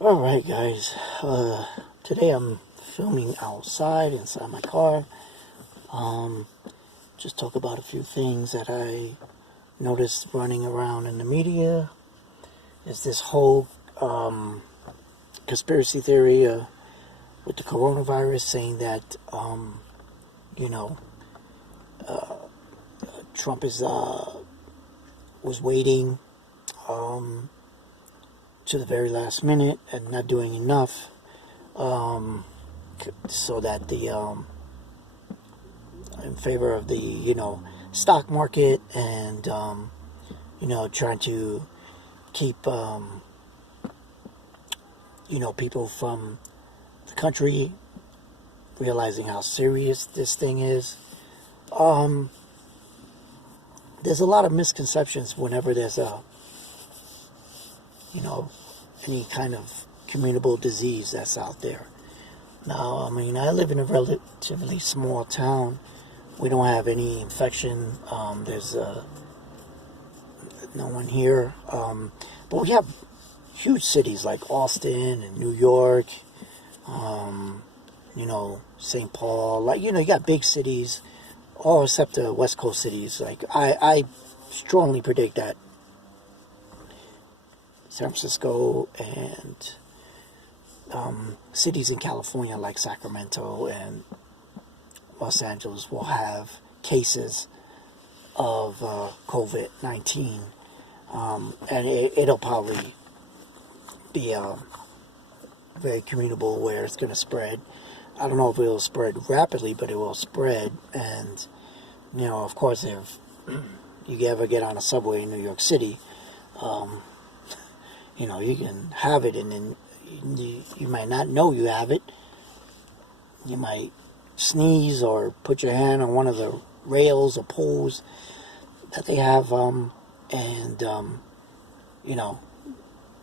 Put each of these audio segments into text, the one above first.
Alright guys, today I'm filming outside, inside my car. Just talk about a few things that I noticed running around in the media. Is this whole conspiracy theory with the coronavirus saying that, you know, Trump was waiting to the very last minute and not doing enough so that in favor of the stock market and trying to keep people from the country realizing how serious this thing is. There's a lot of misconceptions whenever there's any kind of communicable disease that's out there. Now, I mean, I live in a relatively small town. We don't have any infection. There's no one here. But we have huge cities like Austin and New York, St. Paul. You got big cities, all except the West Coast cities. I strongly predict that San Francisco and cities in California like Sacramento and Los Angeles will have cases of Covid-19, and it'll probably be very communicable where it's going to spread. I don't know if it will spread rapidly, but it will spread. And of course, if you ever get on a subway in New York City, you can have it, and then you might not know you have it. You might sneeze or put your hand on one of the rails or poles that they have,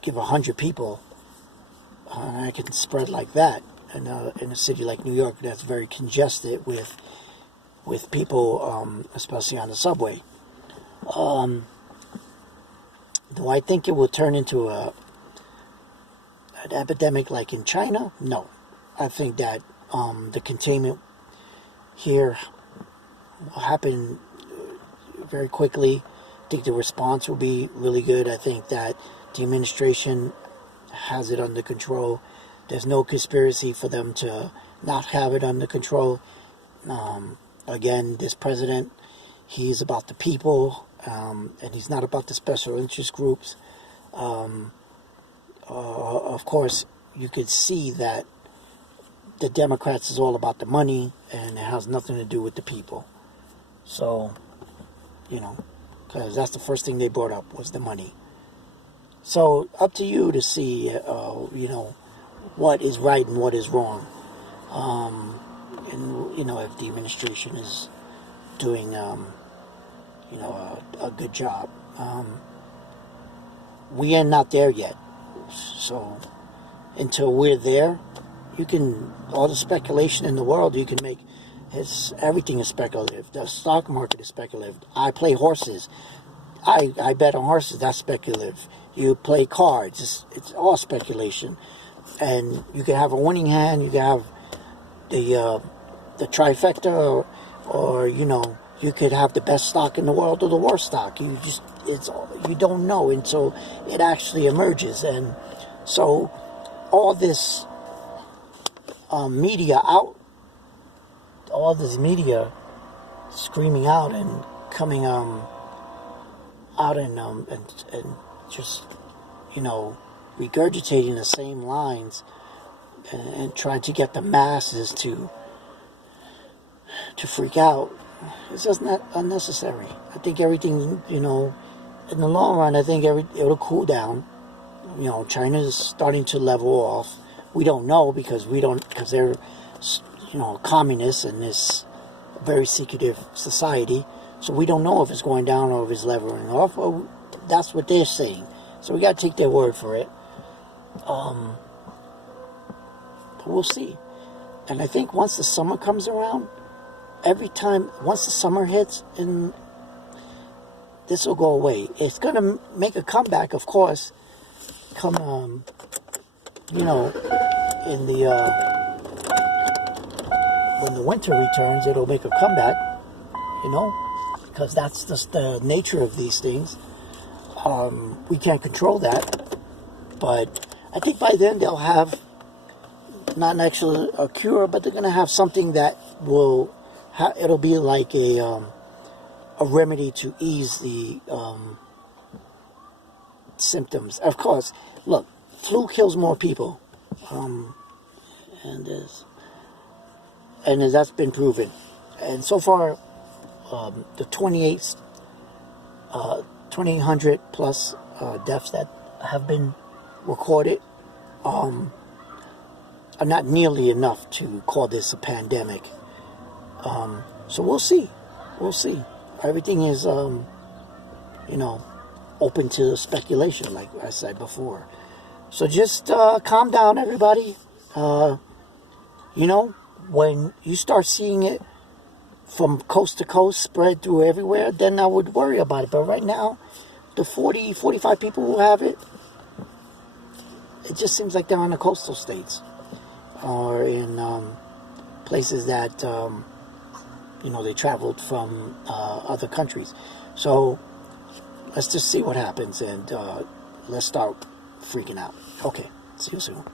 give 100 people, and it can spread like that. In a city like New York, that's very congested with people, especially on the subway. Do I think it will turn into an epidemic like in China? No. I think that the containment here will happen very quickly. I think the response will be really good. I think that the administration has it under control. There's no conspiracy for them to not have it under control. Again, this president, he's about the people, and he's not about the special interest groups. Of course, you could see that the Democrats is all about the money, and it has nothing to do with the people. So, because that's the first thing they brought up was the money. So, up to you to see, what is right and what is wrong. And, if the administration is doing, a good job. We are not there yet. So, until we're there, all the speculation in the world you can make, everything is speculative. The stock market is speculative. I play horses. I bet on horses. That's speculative. You play cards. It's all speculation. And you can have a winning hand. You can have the trifecta, or you could have the best stock in the world or the worst stock. You don't know until it actually emerges. And so all this media screaming out and coming out and just regurgitating the same lines and trying to get the masses to freak out. It's just not unnecessary. I think everything, in the long run, I think it'll cool down. China is starting to level off. We don't know because they're, communists in this very secretive society. So we don't know if it's going down or if it's leveling off. Well, that's what they're saying. So we got to take their word for it. But we'll see. And I think once the summer comes around, once the summer hits, and this will go away. It's going to make a comeback, of course, come you know, in the when the winter returns, it'll make a comeback, you know, because that's just the nature of these things. We can't control that, but I think by then they'll have not actually a cure, but they're going to have something that will, it'll be like a remedy to ease the symptoms. Of course, look, flu kills more people, and that's been proven. And so far, the 2,800 plus deaths that have been recorded are not nearly enough to call this a pandemic. So we'll see. We'll see. Everything is, you know, open to speculation, like I said before. So just calm down, everybody. You know, when you start seeing it from coast to coast, spread through everywhere, then I would worry about it. But right now, the 40, 45 people who have it, it just seems like they're in the coastal states or in places that, you know, they traveled from other countries. So let's just see what happens, and let's start freaking out. Okay, see you soon.